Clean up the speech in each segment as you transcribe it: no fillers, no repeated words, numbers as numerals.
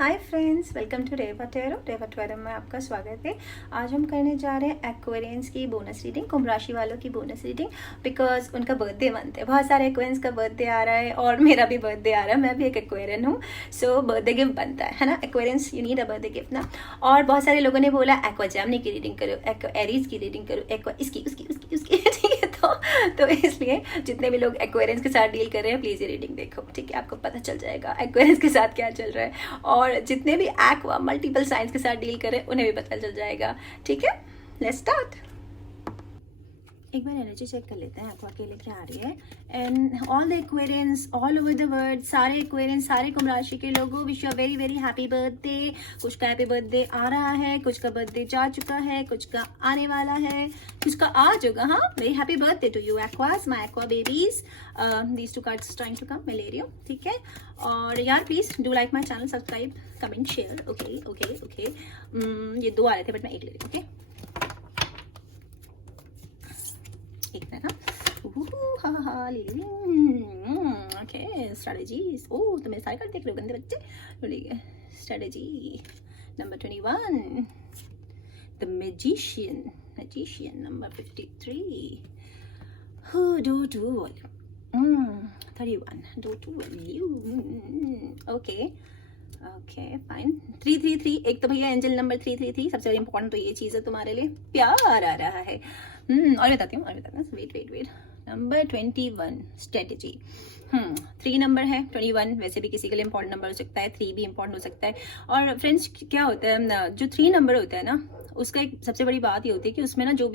Hi friends, welcome to Reva Tarot में आपका स्वागत है। आज हम करने जा रहे हैं एक्वेरियंस की बोनस रीडिंग, कुंभ राशि वालों की बोनस रीडिंग, बिकॉज उनका बर्थडे मंथ है। बहुत सारे एक्वेरियंस का बर्थडे आ रहा है और मेरा भी बर्थडे आ रहा है। मैं भी एक एक्वेरियन हूँ, सो बर्थडे गिफ्ट बनता है ना। Aquarians you need a birthday gift ना। और बहुत सारे लोगों ने बोला एक्वा जैमिनी की रीडिंग करो, एक्वा एरीज की रीडिंग करो, एक्वा इसकी उसकी उसकी उसकी ठीक है। तो इसलिए जितने भी लोग एक्वेरियंस के साथ डील कर रहे हैं, प्लीज ये रीडिंग देखो, ठीक है। आपको पता चल जाएगा एक्वेरियंस के साथ क्या चल रहा है, और जितने भी एक्वा मल्टीपल साइंस के साथ डील करें उन्हें भी पता चल जाएगा, ठीक है। Let's start. एक बार एनर्जी चेक कर लेते हैं एक्वा के लिए क्या आ रही है। And all the Aquarians all over the world, सारे एक्वेरियंस, सारे कुंभ राशि के लोगों, wish you very very happy birthday. कुछ का हैप्पी बर्थडे आ रहा है, कुछ का बर्थडे जा चुका है, कुछ का आने वाला है, कुछ का आ चुका। हाँ, very happy birthday to you Aquas, my aqua babies. These two cards trying to come, मैं ले रही हूँ, ठीक है। और यार please do like my channel, subscribe, comment, share. Okay okay okay. ये दो आ रहे थे बट मैं एक ले रही हूँ, ओके। एक है ना, ओके। स्ट्रेटजीज, ओह तो मेरे सारे कार्ड देख रहे हो गंदे बच्चे, ठीक है। Strategy number 21, the magician, number 53, do 31, do okay okay fine. 333, एक तो भैया एंजल नंबर 333, सबसे बड़ी इंपॉर्टेंट तो ये चीज़ है तुम्हारे लिए, प्यार आ रहा है। और बताती हूँ वेट। Number 21 strategy. 3 नंबर है, 21 वैसे भी किसी के लिए इंपॉर्टेंट नंबर हो सकता है, 3 भी इंपॉर्टेंट हो सकता है। और फ्रेंड्स क्या होता है, जो 3 नंबर होता है ना, उसका एक सबसे बड़ी बात ये होती है कि उसमें ना जो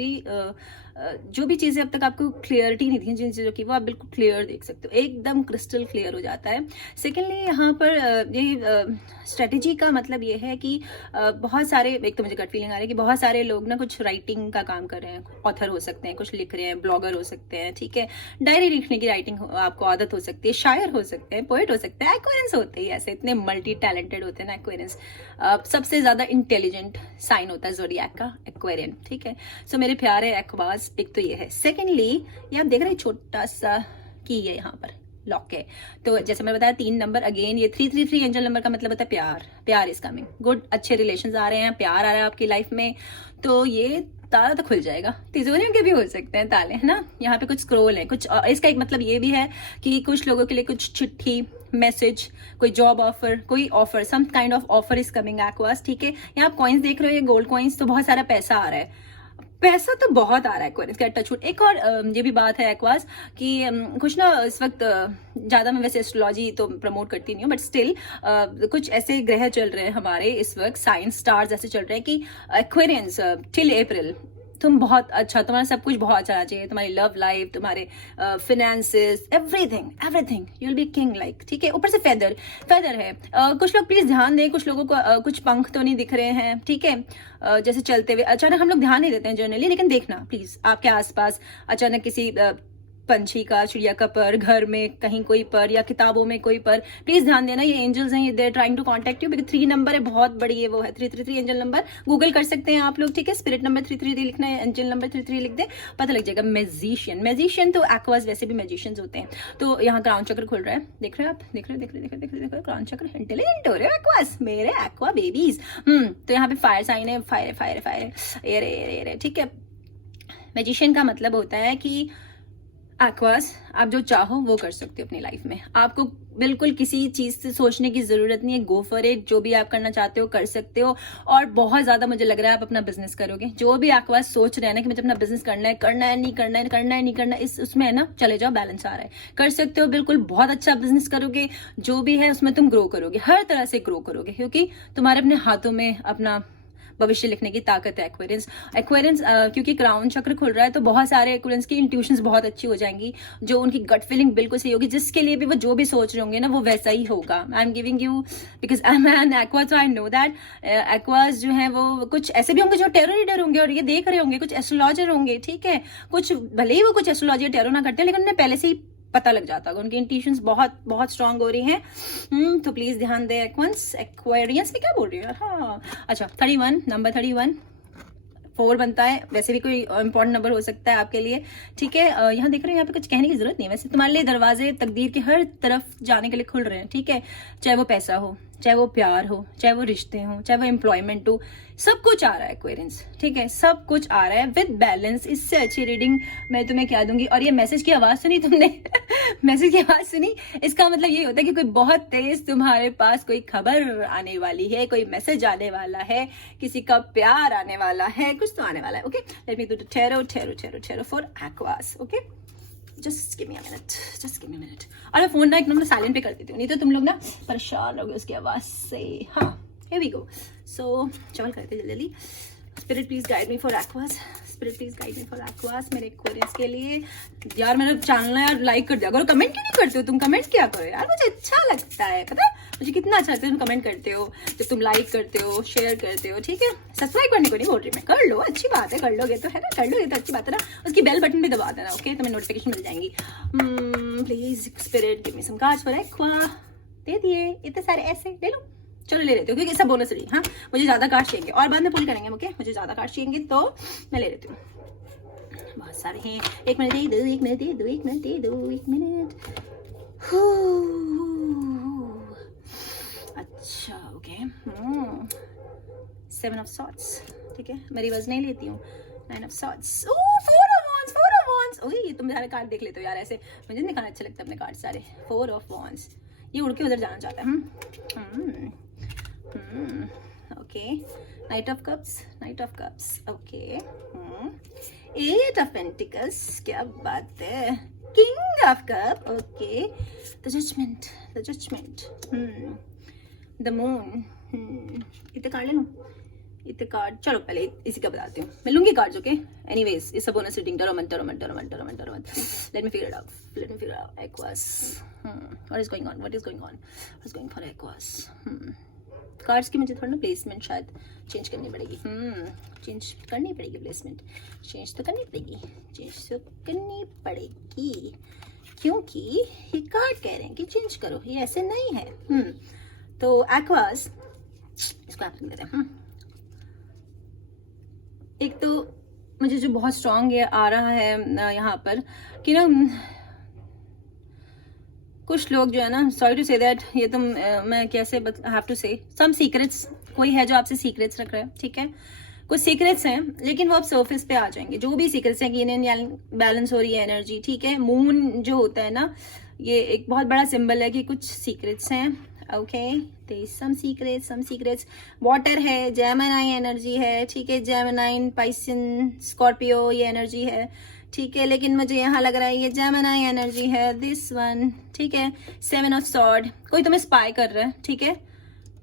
भी चीज़ें अब तक आपको क्लियरिटी नहीं थी जिन चीज़ों की, वो आप बिल्कुल क्लियर देख सकते हो, एकदम क्रिस्टल क्लियर हो जाता है। सेकेंडली यहाँ पर ये स्ट्रेटेजी का मतलब ये है कि बहुत सारे, एक तो मुझे गट फीलिंग आ रही है कि बहुत सारे लोग ना कुछ राइटिंग का काम कर रहे हैं, ऑथर हो सकते हैं, कुछ लिख रहे हैं, ब्लॉगर हो सकते हैं, ठीक है। डायरी लिखने की राइटिंग आपको आदत हो सकती है, शायर हो सकते हैं, पोएट हो सकते हैं, एक्वेरियंस होते ही ऐसे इतने मल्टी टैलेंटेड होते हैं ना एक्वेरियंस। सबसे ज्यादा इंटेलिजेंट साइन होता है ज़ोडिएक का एक्वेरियन, ठीक है। सो मेरे प्यारे एक्वास, एक तो ये है। सेकेंडली ये आप देख रहे हैं छोटा सा की है यहाँ पर लॉक है, तो जैसे मैं बताया 3 नंबर, अगेन ये 333 एंजल नंबर का मतलब होता है प्यार इज कमिंग, गुड, अच्छे रिलेशंस आ रहे हैं, प्यार आ रहा है आपकी लाइफ में। तो ये ताला तो खुल जाएगा, तिजोरियों के भी हो सकते हैं ताले, है ना। यहाँ पे कुछ स्क्रोल है, कुछ इसका एक मतलब ये भी है कि कुछ लोगों के लिए कुछ चिट्ठी, मैसेज, कोई जॉब ऑफर, कोई offer, some kind of offer is coming Aquas, ठीक है। यहाँ आप कॉइन्स देख रहे हो, ये गोल्ड कॉइन्स, तो बहुत सारा पैसा आ रहा है, पैसा तो बहुत आ रहा है एक्वारियस का टचवुड। एक और ये भी बात है एक्वास कि कुछ ना इस वक्त ज़्यादा मैं वैसे एस्ट्रोलॉजी तो प्रमोट करती नहीं हूँ, बट स्टिल कुछ ऐसे ग्रह चल रहे हैं हमारे इस वक्त, साइंस स्टार्स ऐसे चल रहे हैं कि एक्वेरियंस टिल अप्रैल तुम बहुत अच्छा, तुम्हारा सब कुछ बहुत अच्छा चाहिए, तुम्हारी लव लाइफ, तुम्हारे finances, everything you will be king like, ठीक है। ऊपर से फेदर है। कुछ लोग प्लीज ध्यान दें, कुछ लोगों को कुछ पंख तो नहीं दिख रहे हैं, ठीक है। जैसे चलते हुए अचानक हम लोग ध्यान नहीं देते हैं जनरली, लेकिन देखना प्लीज आपके आसपास अचानक किसी पंछी का, चिड़िया का पर, घर में कहीं कोई पर, या किताबों में कोई पर, प्लीज ध्यान देना, ये एंजल्स हैं, ये they are trying to contact you, because 3 number है, बहुत बड़ी है, वो है 333 एंजल नंबर। गूगल कर सकते हैं आप लोग, ठीक है। स्पिरिट नंबर 333 लिखना है, एंजल नंबर 33 लिख दे, पता लग जाएगा। मैजिशियन तो एक्वास वैसे भी मैजिशियंस होते हैं। तो यहाँ क्राउन चक्र खुल रहा है, देख रहे हैं आप, देख रहे क्राउन चक्र, इंटेलिजेंट हो रहे हो एक्वास, मेरे एक्वा बेबीज। तो यहाँ पे फायर साइन है, फायर एरे, ठीक है। मैजिशियन का मतलब होता है कि एक्वास आप जो चाहो वो कर सकते हो अपनी लाइफ में, आपको बिल्कुल किसी चीज से सोचने की जरूरत नहीं है, गो फॉर इट, जो भी आप करना चाहते हो कर सकते हो। और बहुत ज्यादा मुझे लग रहा है आप अपना बिजनेस करोगे, जो भी एक्वास सोच रहे हैं ना कि मुझे अपना बिजनेस करना है, नहीं करना, इस उसमें है ना, चले जाओ, बैलेंस आ रहा है, कर सकते हो बिल्कुल, बहुत अच्छा बिजनेस करोगे, जो भी है उसमें तुम ग्रो करोगे, हर तरह से ग्रो करोगे, क्योंकि तुम्हारे अपने हाथों में अपना भविष्य लिखने की ताकत है। एक्वेरियंस क्योंकि क्राउन चक्र खुल रहा है, तो बहुत सारे एक्वेरियंस की इंट्यूशंस बहुत अच्छी हो जाएंगी, जो उनकी गट फीलिंग बिल्कुल सही होगी, जिसके लिए भी वो जो भी सोच रहे होंगे ना, वो वैसा ही होगा। I am giving you, because I am N aqua, so I know that aqueous जो है वो कुछ ऐसे भी होंगे जो टेरो रीडर होंगे और ये देख रहे होंगे, कुछ एस्ट्रोलॉजर होंगे, ठीक है। कुछ भले ही वो कुछ एस्ट्रोलॉजी टेरो ना करते, लेकिन उन्हें पहले से ही पता लग जाता है, उनकी इंट्यूशंस बहुत बहुत स्ट्रांग हो रही हैं। तो प्लीज ध्यान दे एक्वेरियंस में, क्या बोल रही है, हाँ अच्छा, 31 नंबर 31 4 बनता है, वैसे भी कोई इंपॉर्टेंट नंबर हो सकता है आपके लिए, ठीक है। यहाँ देख रहे हैं, यहाँ पे कुछ कहने की जरूरत नहीं है, वैसे तुम्हारे लिए दरवाजे तकदीर के हर तरफ जाने के लिए खुल रहे हैं, ठीक है। चाहे वो पैसा हो, चाहे वो प्यार हो, चाहे वो रिश्ते हो, चाहे वो एम्प्लॉयमेंट हो, सब कुछ आ रहा है एक्वेरियंस, ठीक है, सब कुछ आ रहा है विद बैलेंस। इससे अच्छी रीडिंग मैं तुम्हें क्या दूंगी। और ये मैसेज की आवाज सुनी तुमने? मैसेज की आवाज सुनी, इसका मतलब ये होता है कि कोई बहुत तेज तुम्हारे पास कोई खबर आने वाली है, कोई मैसेज आने वाला है, किसी का प्यार आने वाला है, कुछ तो आने वाला है। Okay, let me do the tarot for aqueous. Okay, just give me a minute. और मैं फोन ना एक नंबर साइलेंट पे कर देती हूँ, नहीं तो तुम लोग ना परेशान होगे उसकी आवाज से। हाँ, here we go. So चल करते जल्दी। Spirit please guide me for aqueous, spirit please guide me for aqueous, मेरे एक्वेरियस के लिए। यार मेरा चैनल यार लाइक कर दिया करो, कमेंट क्यों नहीं करते हो तुम? कमेंट क्या करो यार, मुझे अच्छा लगता है, पता है मुझे कितना अच्छा लगता है तुम कमेंट करते हो, जब तुम लाइक करते हो, शेयर करते हो, ठीक है। सब्सक्राइब करने को नहीं बोल रही मैं, कर लो, अच्छी बात है, कर लोगे तो है ना, कर लोगे तो अच्छी बात है ना। उसकी बेल बटन भी दबा देना, ओके, तुम्हें नोटिफिकेशन मिल जाएंगी। Please spirit give me some cards for Aqua. दे दिए इतने सारे, ऐसे ले लो, चलो ले लेती हूँ क्योंकि सब बोनस रही। हाँ, मुझे ज्यादा कार्ड चाहिए और बाद में पुल करेंगे, ओके, मुझे ज्यादा कार्ड चाहिए तो मैं ले लेती हूँ। बहुत सारे हैं, एक मिनट दे दो, एक मिनट दे दो, एक मिनट दे दो, एक मिनट। अच्छा, ओके, 7 ऑफ सॉर्ड्स, ठीक है, मैं रिवर्स नहीं लेती हूँ। 9 of swords, oh 4 of wands, 4 of wands। ओए, ये तुम सारे कार्ड देख लेते हो यार, ऐसे मुझे नहीं दिखाना अच्छा लगता अपने कार्ड सारे। 4 ऑफ wands, ये उड़ के उधर जाना चाहता है। Okay, knight of cups, okay, 8 of pentacles, क्या बात है, king of cup, okay, the judgement, the moon. इतने कार्ड ले लूं, इतने कार्ड, चलो पहले इसी का बताती हूँ, मैं लूंगी cards, okay. Anyways, it's a bonus reading, tarot man. Let me figure it out, Aquas, what is going on for Aquas. Cards की मुझे थोड़ा ना प्लेसमेंट शायद चेंज करनी पड़ेगी, प्लेसमेंट चेंज तो करनी पड़ेगी, क्योंकि ये कार्ड कह रहे हैं कि चेंज करो, ये ऐसे नहीं है। तो एक्वास, इसको आप देते हैं। एक तो मुझे जो बहुत स्ट्रॉन्ग आ रहा है यहाँ पर कि ना, कुछ लोग जो है ना, सॉरी टू से दैट, ये तुम मैं कैसे हैव टू से सम सीक्रेट्स, कोई है जो आपसे सीक्रेट्स रख रहा है, ठीक है, कुछ सीक्रेट्स हैं, लेकिन वो अब सरफेस पे आ जाएंगे। जो भी सीक्रेट्स हैं कि इन्हें बैलेंस हो रही है एनर्जी, ठीक है। मून जो होता है ना, ये एक बहुत बड़ा सिंबल है कि कुछ सीक्रेट्स हैं, ओके। सम सीक्रेट्स, वाटर है, जेमिनी एनर्जी है, ठीक है, जेमिनी, पाइसन, स्कॉर्पियो, ये एनर्जी है, ठीक है। लेकिन मुझे यहाँ लग रहा है ये जेमिनी एनर्जी है, दिस वन, ठीक है। 7 ऑफ सॉर्ड, कोई तुम्हें स्पाई कर रहा है, ठीक है,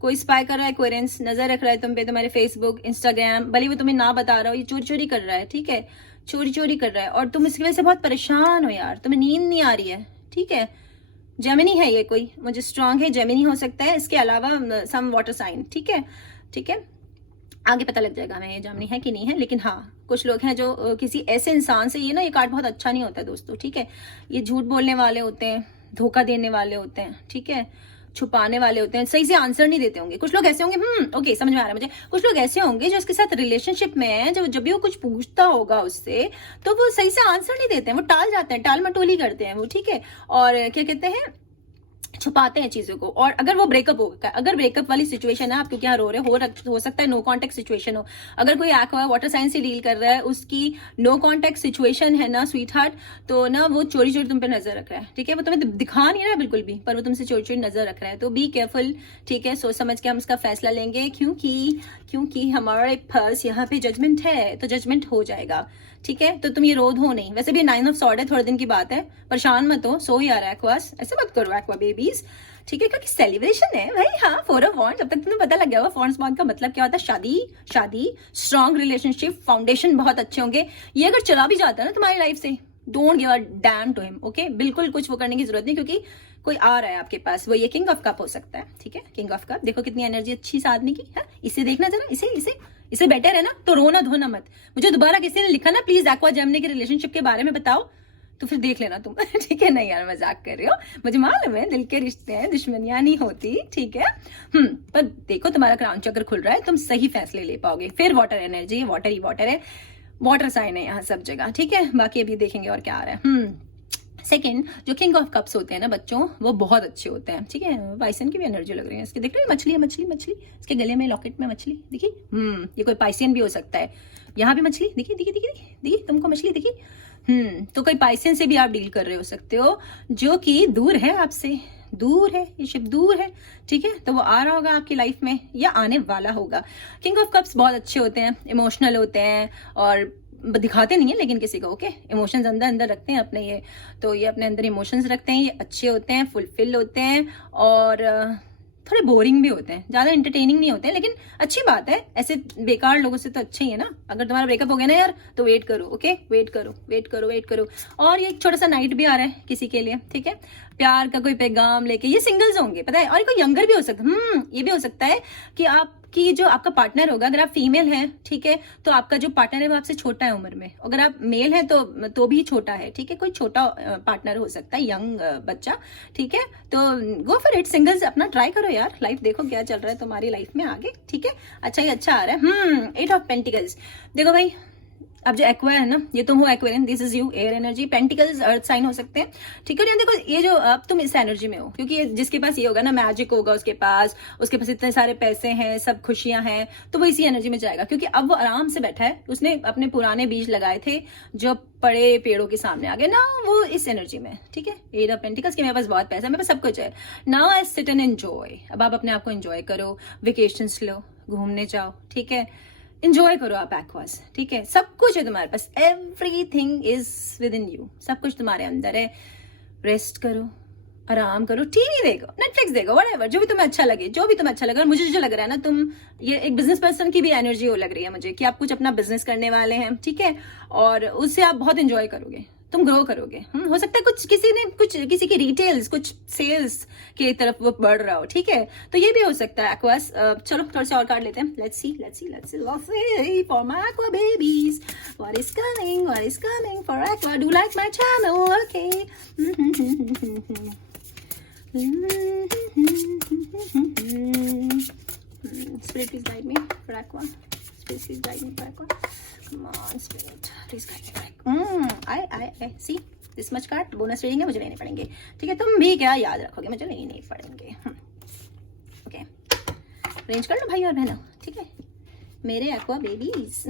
कोई स्पाई कर रहा है, एक्वेरियंस नजर रख रहा है तुम पे, तुम्हारे फेसबुक, इंस्टाग्राम, भले वो तुम्हें ना बता रहा हो, ये चोरी कर रहा है, ठीक है, चोरी कर रहा है, और तुम इसकी वजह से बहुत परेशान हो यार, तुम्हें नींद नहीं आ रही है, ठीक है। जेमिनी है ये, कोई मुझे स्ट्रांग है, जेमिनी हो सकता है, इसके अलावा सम वाटर साइन, ठीक है, आगे पता लग जाएगा हमें ये जेमिनी है कि नहीं है। लेकिन हाँ, कुछ लोग हैं जो किसी ऐसे इंसान से, ये ना, ये कार्ड बहुत अच्छा नहीं होता है दोस्तों, ठीक है, ये झूठ बोलने वाले होते हैं, धोखा देने वाले होते हैं, ठीक है, छुपाने वाले होते हैं, सही से आंसर नहीं देते होंगे। कुछ लोग ऐसे होंगे, ओके, समझ में आ रहा है मुझे, कुछ लोग ऐसे होंगे जो उसके साथ रिलेशनशिप में है, जब भी वो कुछ पूछता होगा उससे, तो वो सही से आंसर नहीं देते हैं, वो टाल जाते हैं, टाल मटोली करते हैं वो, ठीक है, और क्या कहते हैं, छुपाते हैं चीजों को। और अगर वो ब्रेकअप होगा, अगर ब्रेकअप वाली सिचुएशन है, आप क्योंकि यहाँ रो रहे हो सकता है नो कांटेक्ट सिचुएशन हो, अगर कोई एक्वा वाटर साइन से डील कर रहा है, उसकी नो कांटेक्ट सिचुएशन है ना स्वीट हार्ट, तो ना वो चोरी तुम पे नजर रख रहा है, ठीक है, वो तुम्हें दिखा नहीं रहा है बिल्कुल भी, पर वो तुमसे चोरी नजर रख रहा है। तो बी केयरफुल, ठीक है, सोच समझ के हम इसका फैसला लेंगे, क्योंकि हमारे पास यहाँ पे जजमेंट है, तो जजमेंट हो जाएगा, ठीक है। तो तुम ये रोध हो नहीं, वैसे भी 9 ऑफ सॉर्ड है, थोड़े दिन की बात है, परेशान मत हो, सो ही आ रहा है एक्वास, ऐसे मत करो एक्वा बेबीज, ठीक है, क्योंकि सेलिब्रेशन है भाई। हाँ, 4 ऑफ वॉन्ड्स, अब तक तुम्हें पता लग गया होगा 4 ऑफ वॉन्ड्स का मतलब क्या होता है, शादी, स्ट्रॉन्ग रिलेशनशिप, फाउंडेशन बहुत अच्छे होंगे। ये अगर चला भी जाता है ना तुम्हारी लाइफ से, don't give a damn to him, okay, बिल्कुल कुछ वो करने की जरूरत नहीं, क्योंकि कोई आ रहा है आपके पास, वो ये किंग ऑफ कप हो सकता है, ठीक है, किंग ऑफ कप, देखो कितनी एनर्जी अच्छी इस आदमी की है, इसे देखना जरा, इसे बेटर है ना, तो रोना धोना मत। मुझे दोबारा किसी ने लिखा ना, प्लीज एक्वा जेमिनी के रिलेशनशिप के बारे में बताओ, तो फिर देख लेना तुम, ठीक है। नहीं यार, मजाक कर रही हो, मुझे मालूम है दिल के रिश्ते हैं, दुश्मनियां नहीं होती, ठीक है। पर देखो तुम्हारा क्राउन चक्र खुल रहा है, तुम सही फैसले ले पाओगे। फिर वाटर एनर्जी, वाटर ही वाटर है, वाटर साइन है यहाँ सब जगह, ठीक है। बाकी अभी देखेंगे और क्या आ रहा है। सेकंड, जो किंग ऑफ कप्स होते हैं ना बच्चों, वो बहुत अच्छे होते हैं, ठीक है। पाइसन की भी एनर्जी लग रही है इसके, देख रहे हैं मछली है, मछली मछली, इसके गले में लॉकेट में मछली देखी। ये कोई पाइसियन भी हो सकता है। यहाँ भी मछली दिखी दिखी दिखी दिखी तुमको मछली दिखी। तो कोई पाइसियन से भी आप डील कर रहे हो सकते हो, जो कि दूर है आपसे, दूर है, ये शिप दूर है, ठीक है। तो वो आ रहा होगा आपकी लाइफ में या आने वाला होगा। किंग ऑफ कप्स बहुत अच्छे होते हैं, इमोशनल होते हैं और दिखाते नहीं है लेकिन किसी को, ओके, इमोशंस अंदर अंदर रखते हैं अपने, ये तो ये अपने अंदर इमोशंस रखते हैं, ये अच्छे होते हैं, फुलफिल होते हैं और थोड़े बोरिंग भी होते हैं, ज्यादा एंटरटेनिंग नहीं होते हैं, लेकिन अच्छी बात है, ऐसे बेकार लोगों से तो अच्छे ही है ना। अगर तुम्हारा ब्रेकअप हो गया ना यार, तो वेट करो, ओके, वेट करो वेट करो वेट करो। और ये एक छोटा सा नाइट भी आ रहा है किसी के लिए, ठीक है, प्यार का कोई पैगाम लेके। ये सिंगल्स होंगे पता है, और कोई यंगर भी हो सकता है। ये भी हो सकता है कि आपकी जो आपका पार्टनर होगा, अगर आप फीमेल हैं, ठीक है, तो आपका जो पार्टनर है वो आपसे छोटा है उम्र में। अगर आप मेल हैं तो भी छोटा है, ठीक है, कोई छोटा पार्टनर हो सकता है, यंग बच्चा, ठीक है। तो गो फॉर इट, सिंगल्स अपना ट्राई करो यार, लाइफ देखो क्या चल रहा है तुम्हारी लाइफ में आगे, ठीक है। अच्छा ही अच्छा आ रहा है। 8 ऑफ पेंटिकल्स, देखो भाई, अब जो एक्वा है ना, ये तुम हो Aquarian, this is you, air energy. Pentacles earth sign हो सकते हैं, ठीक है। देखो ये जो अब तुम इस एनर्जी में हो, क्योंकि जिसके पास ये होगा ना, मैजिक होगा उसके पास इतने सारे पैसे हैं, सब खुशियां हैं, तो वो इसी एनर्जी में जाएगा, क्योंकि अब वो आराम से बैठा है। उसने अपने पुराने बीज लगाए थे जो बड़े पेड़ों के सामने आ गए ना, वो इस एनर्जी में, ठीक है। एट ऑफ पेंटिकल्स की मेरे पास बहुत पैसा है, मेरे पास सब कुछ है। Now I sit and enjoy. अब आप अपने आप को एंजॉय करो, वेकेशंस लो, घूमने जाओ, ठीक है, इंजॉय करो आप एक्वास, ठीक है। सब कुछ है तुम्हारे पास, everything is within you, सब कुछ तुम्हारे अंदर है। रेस्ट करो, आराम करो, टीवी देखो, नेटफ्लिक्स देखो, व्हाटएवर, जो भी तुम्हें अच्छा लगे, जो भी तुम्हें अच्छा लगे। और मुझे जो लग रहा है ना, तुम ये एक बिजनेस पर्सन की भी एनर्जी हो लग रही है मुझे, कि आप कुछ अपना बिजनेस करने वाले हैं, ठीक है, और उससे आप बहुत इंजॉय करोगे, तुम ग्रो करोगे। हो सकता है किसी की रिटेल्स, कुछ सेल्स की तरफ वो बढ़ रहा हो, ठीक है। तो ये भी हो सकता है एक्वास। चलो थोड़ा सा और कार्ड लेते हैं, let's see for my aqua babies, what is coming for aqua. Do like my channel, okay. Spirit, please guide me for aqua. Spirit, please guide me for aqua. Come on, Spirit, please guide me for aqua. I see this much card. Bonus reading है, मुझे लेने पड़ेंगे, ठीक है। तुम भी क्या याद रखोगे, मुझे लेने पड़ेंगे, ओके। अरेंज कर लो भाई और बहनों, ठीक है, मेरे aqua babies.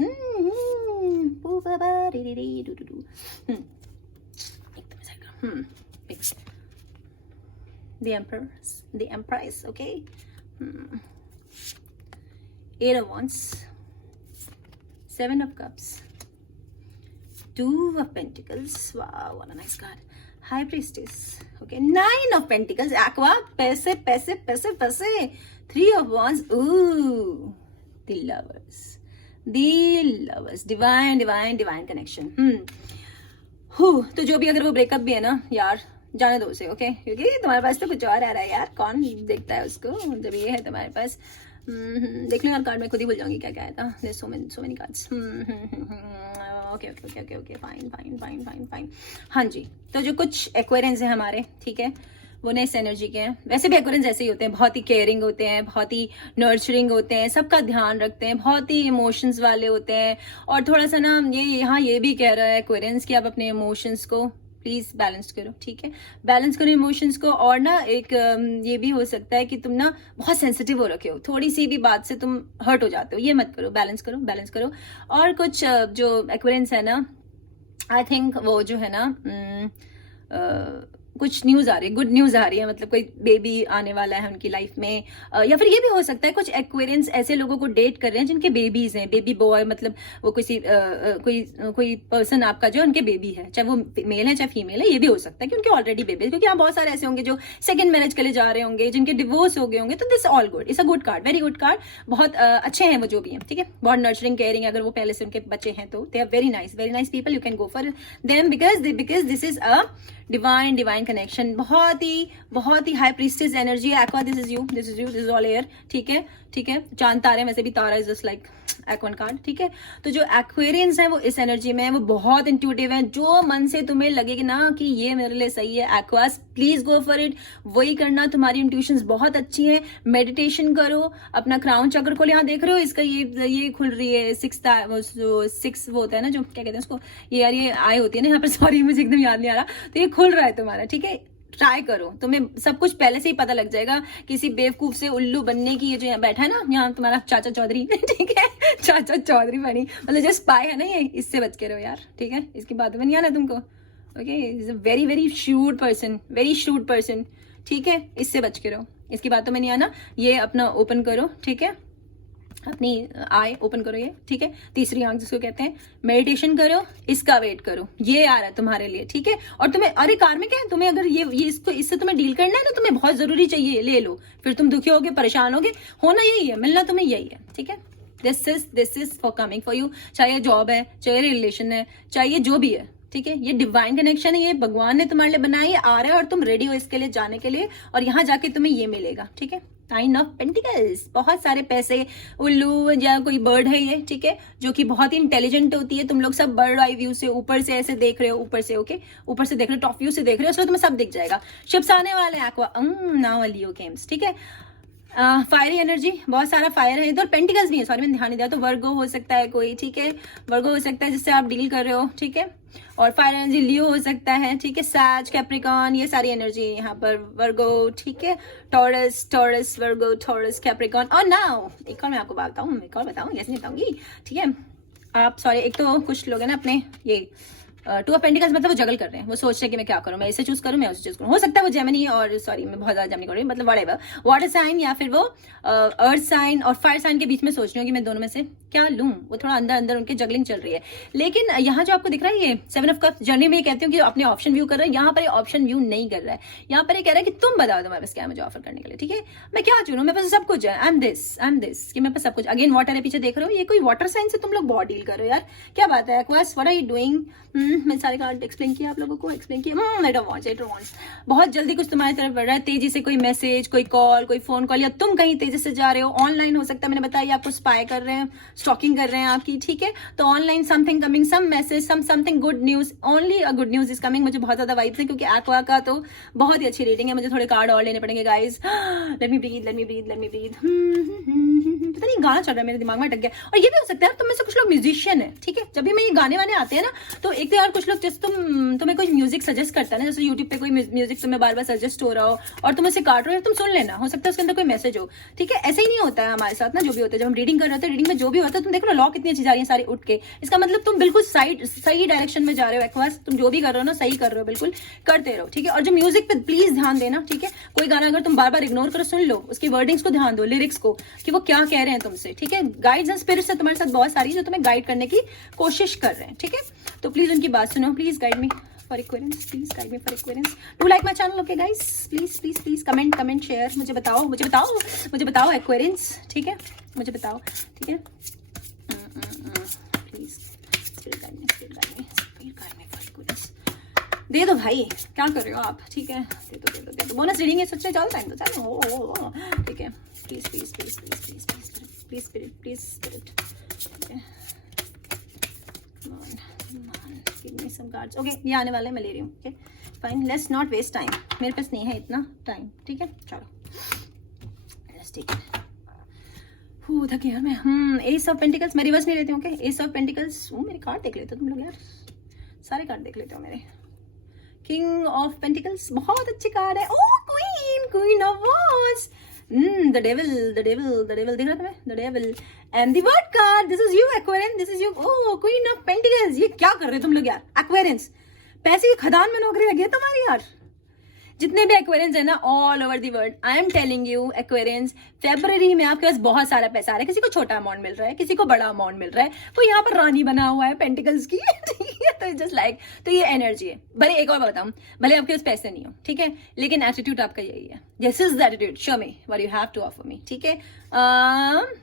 The Empress, okay. 8 of Wands, 7 of Cups, 2 of Pentacles. Wow, what a nice card. High Priestess, okay. 9 of Pentacles, Aqua, पैसे पैसे पैसे पैसे. 3 of Wands, ooh, the lovers, divine connection. तो जो भी, अगर वो ब्रेकअप भी है ना यार, जाने दो उसे, ओके, क्योंकि तुम्हारे पास तो कुछ और आ रहा है यार, कौन देखता है उसको जब ये है तुम्हारे पास। देख लो यार, कार्ड में खुद ही भूल जाऊंगी क्या क्या आया था, so many cards. Okay, fine. हाँ जी, तो जो कुछ एक्वेरियंस है हमारे, ठीक है, वो इस एनर्जी के हैं। वैसे भी एक्वेरियंस ऐसे ही होते हैं, बहुत ही केयरिंग होते हैं, बहुत ही नर्चरिंग होते हैं, सबका ध्यान रखते हैं, बहुत ही इमोशंस वाले होते हैं। और थोड़ा सा ना ये भी कह रहा है एक्वेरियंस कि आप अपने इमोशंस को प्लीज बैलेंस करो, ठीक है, बैलेंस करो इमोशंस को। और ना एक ये भी हो सकता है कि तुम ना बहुत सेंसिटिव हो रखे हो, थोड़ी सी भी बात से तुम हर्ट हो जाते हो, ये मत करो, बैलेंस करो। और कुछ जो एक्वेरियंस है ना, आई थिंक वो जो है ना, कुछ न्यूज आ रही है, गुड न्यूज आ रही है, मतलब कोई बेबी आने वाला है उनकी लाइफ में। या फिर ये भी हो सकता है कुछ एक्वेरियंस ऐसे लोगों को डेट कर रहे हैं जिनके बेबीज हैं, बेबी बॉय, मतलब वो कोई पर्सन आपका जो उनके बेबी है, चाहे वो मेल है चाहे फीमेल है, ये भी हो सकता है कि उनके ऑलरेडी बेबी है। क्योंकि यहाँ बहुत सारे ऐसे होंगे जो सेकंड मैरिज के लिए जा रहे होंगे, जिनके डिवोर्स हो गए होंगे। तो this all good, it's a good card, very good card, बहुत अच्छे हैं वो जो भी हैं, ठीक है, बहुत नर्चरिंग केयरिंग। अगर वो पहले से उनके बच्चे हैं तो they are very nice people, you can go for them because this is a divine connection. बहुत ही हाई प्रीस्टेस एनर्जी है Aqua, this is you, this is all air, ठीक है। चांद तारे, वैसे भी तारा इज जस्ट लाइक एक्वन कार्ड, ठीक है। तो जो एक्वेरियंस है वो इस एनर्जी में है, वो बहुत इंट्यूटिव है। जो मन से तुम्हें लगेगी ना कि ये मेरे लिए सही है aqueous, please go for it, वही करना। तुम्हारी इंट्यूशंस बहुत अच्छी है। मेडिटेशन करो, अपना क्राउन चक्र को यहाँ देख रहे हो, इसका ये खुल रही है, सिक्स वो होता है ना, जो क्या कहते हैं उसको, ये यार ये आई होती है ना यहाँ पर, सॉरी मुझे एकदम याद नहीं आ रहा, तो ये खुल रहा है तुम्हारा, ठीक है। ट्राई करो, तुम्हें सब कुछ पहले से ही पता लग जाएगा। किसी बेवकूफ से उल्लू बनने की, ये जो यहाँ बैठा है ना, यहाँ तुम्हारा चाचा चौधरी ठीक है, चाचा चौधरी बनी, मतलब जो स्पाई है ना ये, इससे बच के रहो यार, ठीक है। इसकी बात में नहीं आना तुमको, okay. Is a very very shrewd person, very shrewd person, ठीक है। इससे बच के रहो, इसकी बातों में नहीं आना। ये अपना ओपन करो, ठीक है, अपनी आई ओपन करो ये, ठीक है, तीसरी आंख जिसको कहते हैं। मेडिटेशन करो, इसका वेट करो, ये आ रहा है तुम्हारे लिए, ठीक है। और तुम्हें, अरे कार्मिक है, तुम्हें अगर ये इसको इससे तुम्हें डील करना है ना, तुम्हें बहुत जरूरी चाहिए, ले लो, फिर तुम दुखी होगे, परेशान होगे, होना यही है, मिलना तुम्हें यही है, ठीक है। This is for coming for you, चाहे जॉब है, चाहे रिलेशन है, चाहे जो भी है, ठीक है। ये डिवाइन कनेक्शन है, ये भगवान ने तुम्हारे लिए बनाया, ये आ रहा है और तुम रेडी हो इसके लिए जाने के लिए, और यहाँ जाके तुम्हें ये मिलेगा, ठीक है। नाइन ऑफ पेंटिकल्स, बहुत सारे पैसे, उल्लू या कोई बर्ड है ये, ठीक है, जो कि बहुत ही इंटेलिजेंट होती है। तुम लोग सब बर्ड आई व्यू से ऊपर से ऐसे देख रहे हो, ऊपर से, ओके, ऊपर से देख रहे हो, टॉप व्यू से देख रहे हो, उसमें तुम्हें सब दिख जाएगा। शिप्स आने वाले हैं, एक्वा नाउ लियो गेम्स, ठीक है। फायरी एनर्जी, बहुत सारा फायर है इधर, पेंटिकल्स भी है, सॉरी मैंने ध्यान नहीं दिया, तो वर्गो हो सकता है कोई, ठीक है, वर्गो हो सकता है जिससे आप डील कर रहे हो, ठीक है। और फायर एनर्जी लियो हो सकता है, ठीक है, सैज, कैप्रिकॉन, ये सारी एनर्जी यहाँ पर, वर्गो, ठीक है, टॉरस, वर्गो, टॉरस, कैप्रिकॉन। और नाउ एक और मैं आपको बताऊँ, ऐसे नहीं बताऊंगी, ठीक है। आप सॉरी, एक तो कुछ लोग हैं ना अपने ये टू ऑफ पेंटिकल्स, मतलब वो जगल कर रहे हैं, वो सोच रहे हैं कि मैं क्या करूं, मैं इसे चूज करूं, मैं उसे चूज करूं। हो सकता है वो जेमिनी, और सॉरी मैं बहुत ज्यादा जेमिनी कर रही हूँ, मतलब व्हाटएवर, वाटर साइन या फिर वो अर्थ साइन और फायर साइन के बीच में सोच रही हूँ कि मैं दोनों में से क्या लूं। वो थोड़ा अंदर अंदर उनके जगलिंग चल रही है। लेकिन यहाँ जो आपको दिख रहा है ये 7 ऑफ कप्स, जर्नी में ये कहती हूँ कि अपने ऑप्शन व्यू कर रहे हैं, यहाँ पर ऑप्शन व्यू नहीं कर रहा है। यहाँ पर ये कह रहा है कि तुम बताओ तुम्हारे पास क्या है मुझे ऑफर करने के लिए, ठीक है, मैं क्या चुनूं, मेरे पास सब कुछ है, आई एम दिस कि मेरे पास सब कुछ। अगेन वाटर है, पीछे देख रहे हो, ये कोई वाटर साइन से तुम लोग बहुत डील कर रहे हो यार, क्या बात है एक्वास, व्हाट आर यू डूइंग। मैं सारे कार्ड एक्सप्लेन किया आप लोगों को, एक्सप्लेन किया। बहुत जल्दी कुछ तुम्हारी तरफ बढ़ रहा है, तेजी से कोई मैसेज, कोई कॉल, कोई फोन कॉल, या तुम कहीं तेजी से जा रहे हो, ऑनलाइन हो सकता है, मैंने बताया आपको स्पाई कर रहे हैं, स्टॉकिंग कर रहे हैं आपकी, ठीक है। तो online something coming, some message, something good news, only a good news is coming. मुझे बहुत ज्यादा वाइब्स है, क्योंकि एक्वा का तो बहुत ही अच्छी रेटिंग है। मुझे थोड़े कार्ड और लेने पड़ेंगे गाइज। लेट मी ब्रीथ पता नहीं गाना चल रहा है मेरे दिमाग में, अटक गया। और ये भी हो सकता है तुम में से कुछ लोग म्यूजिशियन है, ठीक है। जब भी मैं ये गाने वाने आते हैं ना, तो एक तो यार कुछ लोग, जैसे तुम्हें कोई म्यूजिक सजेस्ट करता है ना, जैसे यूट्यूब पे कोई म्यूजिक तुम्हें बार बार सजेस्ट हो रहा हो और तुम उसे काट रहे हो, तुम सुन लेना, हो सकता है उसके अंदर कोई मैसेज हो, ठीक है। ऐसे ही नहीं होता है हमारे साथ ना, जो भी होता है, जब हम रीडिंग कर रहे होते हैं, रीडिंग में जो भी होता है, तुम देखो ना लॉ कितनी अच्छी जा रही है सारी उठ के, इसका मतलब तुम बिल्कुल सही डायरेक्शन में जा रहे हो एक्वास। तुम जो भी कर रहे हो ना, सही कर रहे हो, बिल्कुल करते रहो, ठीक है। और जो म्यूजिक पे प्लीज ध्यान देना, ठीक है। कोई गाना अगर तुम बार बार इग्नोर करो, सुन लो, उसकी वर्डिंग्स को ध्यान दो, लिरिक्स को, कि वो क्या कह रहे हैं तुमसे, ठीक है। गाइड्स एंड स्पिरिट्स है तुम्हारे साथ बहुत सारी, जो तुम्हें गाइड करने की कोशिश कर रहे हैं, ठीक है। तो प्लीज उनकी बात सुनो, please guide me for Aquarians, please guide me for Aquarians. Do like my channel, okay guys, please comment share, मुझे बताओ एक्वेरियंस, ठीक है, मुझे बताओ, ठीक है। प्लीज दे दो भाई, क्या कर रहे हो आप, ठीक है, दे दो बोनस रीडिंग है, सच्चे चलो टाइम दो, चलो, ठीक है। प्लीज स्पिरिट, ठीक है। Give me some cards. Okay, ये आने वाले मैं ले रही हूँ, okay? Fine, let's not waste time. मेरे पास नहीं है इतना टाइम, ठीक है, चलो let's take it. थक यार मैं। एस ऑफ पेंटिकल्स मैं रिवर्स नहीं लेती हूँ, okay? एस ऑफ पेंटिकल्स, मेरे कार्ड देख लेते हो तुम लोग यार, सारे कार्ड देख लेते हो मेरे। किंग ऑफ पेंटिकल्स बहुत अच्छी कार्ड है। Oh queen of wands, the devil दिख रहा तुम्हें, the devil and the word card, this is you Aquarian, this is you, oh queen of pentacles। ये क्या कर रहे हो तुम लोग यार Aquarians, पैसे की खदान में नौकरी लगी है तुम्हारी यार। जितने भी एक्वेरियंस है ना all over the world, I am telling you Aquarians, February में आपके पास बहुत सारा पैसा आ रहा है। किसी को छोटा अमाउंट मिल रहा है, किसी को बड़ा अमाउंट मिल रहा है, कोई यहाँ पर रानी बना हुआ है पेंटिकल्स की तो जस्ट लाइक, तो ये एनर्जी है। भले एक और बताऊं, भले आपके पास पैसे नहीं हो, ठीक है, लेकिन एटीट्यूड आपका यही है, this is the attitude, show me what you have to offer me, ठीक है।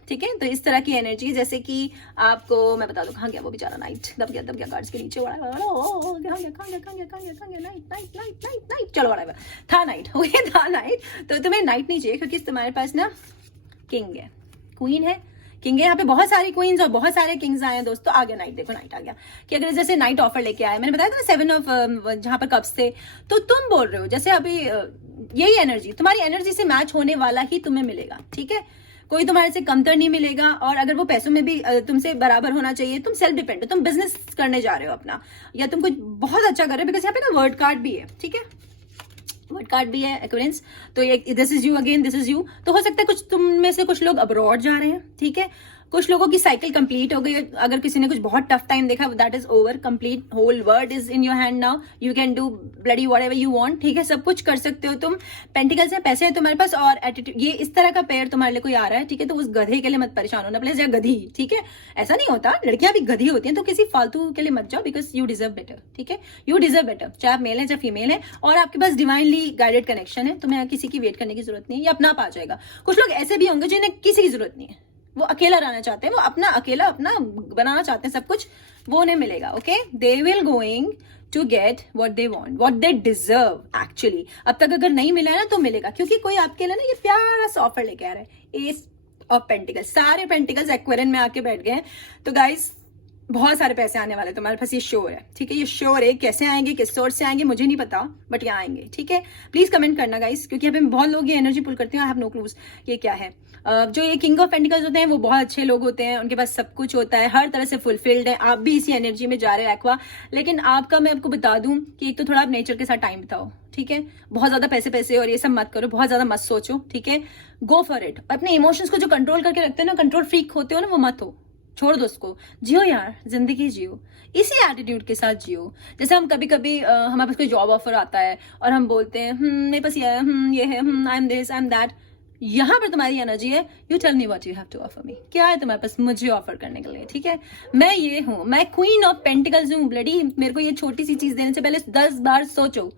ठीक है, तो इस तरह की एनर्जी, जैसे कि आपको मैं बता दूं, कहाँ गया वो बेचारा नाइट, दब गया कार्ड्स के नीचे, नाइट, चलो बड़ा था नाइट, ओके था नाइट। तो तुम्हें नाइट नहीं चाहिए, क्योंकि तुम्हारे पास ना किंग है, क्वीन है, किंग है यहाँ पे, बहुत सारी क्वींस और बहुत सारे किंग्स आए हैं दोस्तों। आ गया नाइट, देखो नाइट आ गया कि अगर जैसे नाइट ऑफर लेके आया, मैंने बताया था ना 7 ऑफ जहां पर कप्स थे, तो तुम बोल रहे हो जैसे अभी यही एनर्जी तुम्हारी एनर्जी से मैच होने वाला ही तुम्हें मिलेगा, ठीक है। कोई तुम्हारे से कमतर नहीं मिलेगा, और अगर वो पैसों में भी तुमसे बराबर होना चाहिए। तुम सेल्फ डिपेंड हो, तुम बिजनेस करने जा रहे हो अपना, या तुम कुछ बहुत अच्छा कर रहे हो, बिकॉज यहाँ पे ना वर्ड कार्ड भी है, ठीक है, वर्ड कार्ड भी है एक्वेरियंस। तो ये this is you again, this is you. तो हो सकता है कुछ तुम में से कुछ लोग अब्रॉड जा रहे हैं, ठीक है। कुछ लोगों की साइकिल कंप्लीट हो गई। अगर किसी ने कुछ बहुत टफ टाइम देखा, that is over, complete, whole world is in your hand now, you can do bloody whatever you want, ठीक है, सब कुछ कर सकते हो तुम। पेंटिकल्स है, पैसे हैं तुम्हारे पास, और एटीट्यूड, ये इस तरह का पेयर तुम्हारे लिए कोई आ रहा है, ठीक है। तो उस गधे के लिए मत परेशान होना प्लीज, या गधी, ठीक है। ऐसा नहीं होता, लड़कियां भी गधी होती हैं, तो किसी फालतू के लिए मत जाओ, बिकॉज यू डिजर्व बेटर, ठीक है, यू डिजर्व बेटर, चाहे आप मेल है चाहे फीमेल है, और आपके पास डिवाइनली गाइडेड कनेक्शन है, तुम्हें किसी की वेट करने की जरूरत नहीं है, ये अपना आप आ जाएगा। कुछ लोग ऐसे भी होंगे जिन्हें किसी की जरूरत नहीं है, वो अकेला रहना चाहते हैं, वो अपना अकेला अपना बनाना चाहते हैं सब कुछ, वो उन्हें मिलेगा, okay. They will going to get what they want, what they deserve actually. अब तक अगर नहीं मिला है ना तो मिलेगा, क्योंकि कोई आपके लिए ना ये प्यारा सा ऑफर लेके आ रहा है। एस ऑफ पेंटिकल्स, सारे पेंटिकल्स एक्वेरियन में आके बैठ गए हैं। तो गाइस बहुत सारे पैसे आने वाले तुम्हारे पास, ये श्योर है, ठीक है, ये श्योर है। कैसे आएंगे, किस सोर्स से आएंगे मुझे नहीं पता, बट ये आएंगे, ठीक है। प्लीज कमेंट करना गाइस, क्योंकि यहाँ पे बहुत लोग ये एनर्जी पुल करते हैं, आई हैव नो क्लूज ये क्या है। जो ये किंग ऑफ पेंटिकल्स होते हैं वो बहुत अच्छे लोग होते हैं, उनके पास सब कुछ होता है, हर तरह से फुलफिल्ड है। आप भी इसी एनर्जी में जा रहे हो एक्वा, लेकिन आपका मैं आपको बता दूं कि एक तो थोड़ा आप नेचर के साथ टाइम बिताओ, ठीक है। बहुत ज्यादा पैसे पैसे और ये सब मत करो, बहुत ज्यादा मत सोचो, ठीक है। Go for it. अपने इमोशंस को जो कंट्रोल करके रखते हैं ना, कंट्रोल फ्रीक होते हो ना, वो मत हो, छोड़ दो उसको, जियो यार, जिंदगी जियो, इसी एटीट्यूड के साथ जियो। जैसे हम कभी कभी हमारे पास कोई जॉब ऑफर आता है और हम बोलते हैं मेरे पास ये है, I am this, I am that. यहाँ पर तुम्हारी एनर्जी है, you tell me what you have to offer me, क्या है तुम्हारे पास मुझे ऑफर करने के लिए, ठीक है। मैं ये हूँ, मैं क्वीन ऑफ पेंटिकल्स हूँ, ब्लडी। मेरे को ये छोटी सी चीज देने से पहले 10 बार सोचो।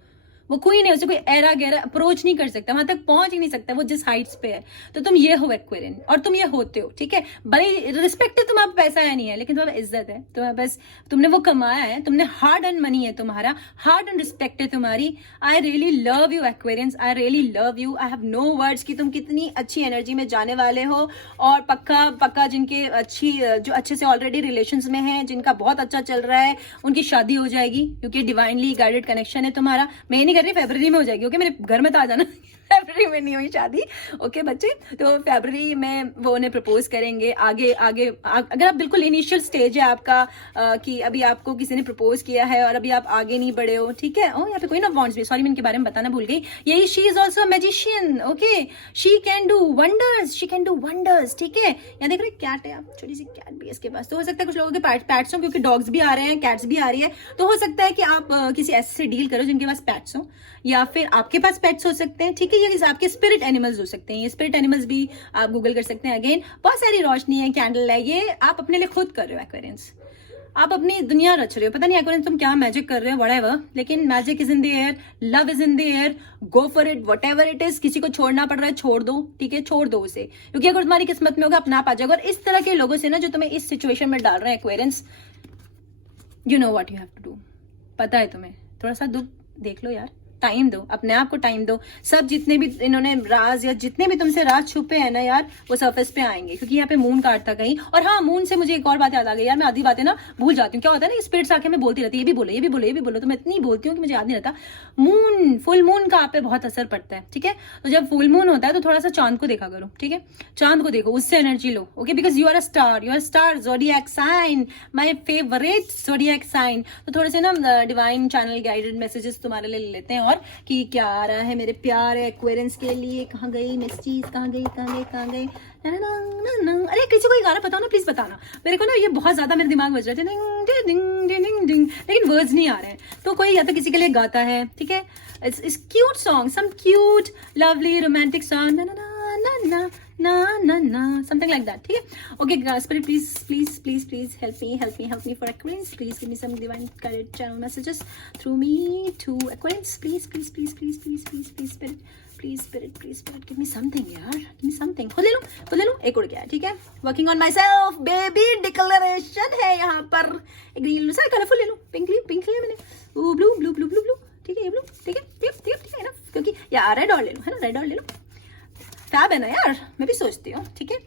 वो क्वीन है, उसे कोई एरा गहरा अप्रोच नहीं कर सकता, वहां तक पहुंच ही नहीं सकता, वो जिस हाइट्स पे है। तो तुम ये हो एक्वेरियन, और तुम ये होते हो, ठीक है। भले रिस्पेक्ट है, तुम्हारा पैसा है नहीं है, लेकिन तुम्हारा इज्जत है, तुम्हारे पास, तुमने वो कमाया है, तुमने हार्ड अर्न मनी है तुम्हारा, हार्ड अर्न रिस्पेक्ट है तुम्हारी। I really love you Aquarians, I really love you, I have no words कि तुम कितनी अच्छी एनर्जी में जाने वाले हो। और पक्का पक्का जिनके जो अच्छे से ऑलरेडी रिलेशंस में है, जिनका बहुत अच्छा चल रहा है, उनकी शादी हो जाएगी, क्योंकि डिवाइनली गाइडेड कनेक्शन है तुम्हारा। मैं नहीं कर रही, फरवरी में हो जाएगी, ओके। मेरे घर में तो आ जाना फरवरी में नहीं हुई शादी, ओके बच्चे। तो फरवरी में वो उन्हें प्रपोज करेंगे। आगे आगे अगर आप बिल्कुल इनिशियल स्टेज है आपका, कि अभी आपको किसी ने प्रपोज किया है और अभी आप आगे नहीं बढ़े हो, ठीक है। ओ यहाँ पे कोई ना वॉन्ट्स भी, सॉरी मैं इनके बारे में बताना भूल गई। यही she is also magician, okay. She can do wonders, she can do wonders, ठीक है। यहाँ देख रहे कैट है, आप छोटी सी कैट भी है इसके पास। तो हो सकता है कुछ लोगों के पैट्स हो, क्योंकि डॉग्स भी आ रहे हैं, कैट्स भी आ रही है। तो हो सकता है कि आप किसी ऐसे से डील करो जिनके पास पैट्स हो, या फिर आपके पास पेट्स हो सकते हैं, ठीक है। ये आपके स्पिरिट एनिमल्स हो सकते हैं, ये स्पिरिट एनिमल्स भी आप गूगल कर सकते हैं। अगेन बहुत सारी रोशनी है, कैंडल है, ये आप अपने लिए खुद कर रहे हो एक्वेरियंस, आप अपनी दुनिया रच रहे हो। पता नहीं एक्वेरियंस तुम क्या मैजिक कर रहे हो, व्हाटएवर, लेकिन magic is in the air, love is in the air, go for it, whatever it is. किसी को छोड़ना पड़ रहा है, छोड़ दो, ठीक है, छोड़ दो उसे, क्योंकि अगर तुम्हारी किस्मत में होगा अपना आप आ जाएगा। और इस तरह के लोगों से ना, जो तुम्हें इस सिचुएशन में डाल रहे हैं Aquarians, you know what you have to do, पता है तुम्हें। थोड़ा सा दुख देख लो यार, टाइम दो, अपने आप को टाइम दो। सब जितने भी इन्होंने राज, या जितने भी तुमसे राज छुपे हैं ना यार, वो सरफेस पे आएंगे, क्योंकि यहाँ पे मून कार्ड था कहीं। और हाँ, मून से मुझे एक और बात याद आ गई यार, मैं आधी बातें ना भूल जाती हूँ। क्या होता है ना, स्पिरिट्स आके मैं बोलती रहती है, ये भी बोलो, ये भी बोलो, ये भी बोलो, तो मैं इतनी बोलती हूँ कि मुझे याद नहीं रहता। मून, फुल मून का आप पे बहुत असर पड़ता है, ठीक है। तो जब फुल मून होता है तो थोड़ा सा चांद को देखा करो, ठीक है। चांद को देखो, उससे एनर्जी लो, okay, because you are a star, you are star, zodiac sign, my favourite zodiac sign. तो थोड़े से ना डिवाइन चैनल गाइडेड मैसेजेस तुम्हारे लिए ले लेते हैं, और कि क्या आ रहा है मेरे प्यारे एक्वेरियंस के लिए। कहाँ गई मिस्टीज, कहाँ गई, कहाँ गई, कहाँ गई। अरे किसी को ये गाना पता हो ना, प्लीज बताना मेरे को ना, ये बहुत ज्यादा मेरे दिमाग में बज रहे थे, लेकिन वर्ड्स नहीं आ रहे हैं। तो कोई या तो किसी के लिए गाता है, ठीक है, it's cute song, some cute lovely romantic song, ना ना ना, something like that, ठीक है। Okay guys, please help me for Aquarians. Please give me some divine guided channel messages through me to Aquarians. Please spirit, give me something यार, give me something. खुद ले लो, एक उड़ गया, ठीक है। Working on myself, baby declaration है यहाँ पर। एक ग्रीन सा कलरफुल ले लो, पिंक लिया मैंने, ब्लू, ठीक है, ये ब्लू, ठीक है ना, क्योंकि यार रेड और ले लो, है ना, रेड और ले लो, फैब है ना यार, मैं भी सोचती हूँ, ठीक है।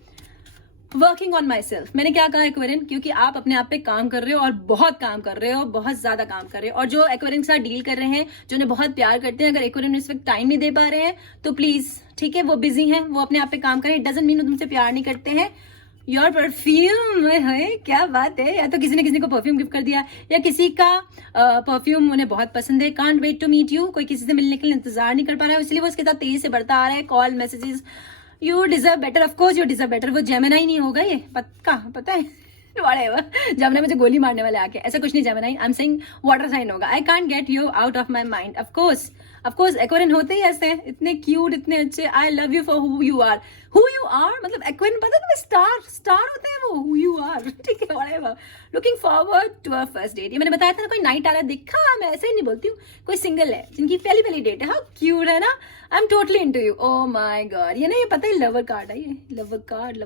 Working on my self. मैंने क्या कहा एक्वेरियन, क्योंकि आप अपने आप पे काम कर रहे हो और बहुत काम कर रहे हो, बहुत ज्यादा काम कर रहे हो। और जो एक्वेरियन के साथ डील कर रहे हैं, जो उन्हें बहुत प्यार करते हैं, अगर एक्वेरियन इस वक्त टाइम नहीं दे पा रहे हैं तो प्लीज, ठीक है, वो बिजी हैं, वो अपने आप पे काम करें। इट डजंट मीन वो तुमसे प्यार नहीं करते हैं। योर परफ्यूम है, क्या बात है, या तो किसी ने किसी को परफ्यूम गिफ्ट कर दिया, या किसी का परफ्यूम उन्हें बहुत पसंद है। Can't wait to meet you, कोई किसी से मिलने के लिए इंतजार नहीं कर पा रहा है, इसलिए वो उसके साथ तेजी से बढ़ता आ रहा है। Call, messages, you deserve better, of course you deserve better. वो जेमिनाई नहीं होगा, ये पता है जमुना मुझे गोली मारने वाले आके, ऐसा कुछ नहीं Gemini, I am saying water sign होगा। I can't get you out of my mind. Of course Aquarian होते ही ऐसे हैं, इतने क्यूट, इतने अच्छे। I love you for who you are. मतलब एक्वेरियन, पता है तुम्हें, स्टार होते हैं वो, हु यू आर, ठीक है, whatever. Looking forward to a first date. ये मैंने बताया था ना, कोई नाइट आ रहा दिखा, मैं ऐसे ही नहीं बोलती हूँ। कोई सिंगल है जिनकी पहली डेट है, हाउ क्यूट है ना। I am totally into you. Oh my God, ये ना, ये पता है लवर कार्ड है, ये लवर कार्ड।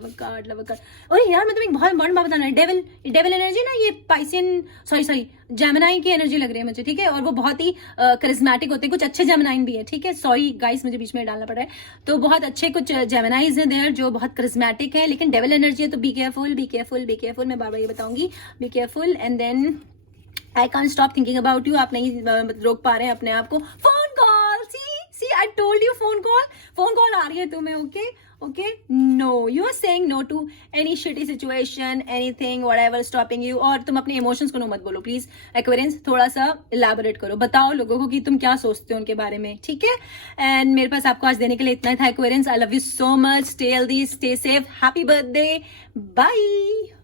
और यार मैं तुम्हें बहुत इंपॉर्टेंट बात बताना है, डेविल एनर्जी ना, ये पाइसियन, सॉरी जेमिनाई की एनर्जी लग रही है मुझे, ठीक है। और वो बहुत ही करिज्मेटिक होते हैं, कुछ अच्छे जेमिनाइन भी है, ठीक है। सॉरी गाइस, मुझे बीच में डालना पड़ रहा है। तो बहुत अच्छे कुछ जेमिनाइज हैं देयर जो बहुत करिज्मेटिक है, लेकिन डेविल एनर्जी है, तो बी केयरफुल। मैं बार बार ये बताऊंगी, be careful. And then I can't stop thinking about you. आप नहीं रोक पा रहे हैं अपने आप को। Phone call, see I told you, phone call आ रही है तुम्हें, okay, no, you are saying no to any shitty situation, anything, whatever stopping you. और तुम अपने इमोशंस को नो मत बोलो प्लीज एक्वेरियंस, थोड़ा सा इलैबोरेट करो, बताओ लोगों को कि तुम क्या सोचते हो उनके बारे में, ठीक है। एंड मेरे पास आपको आज देने के लिए इतना था Aquarians. I love you so much, stay healthy, stay safe, happy birthday, bye.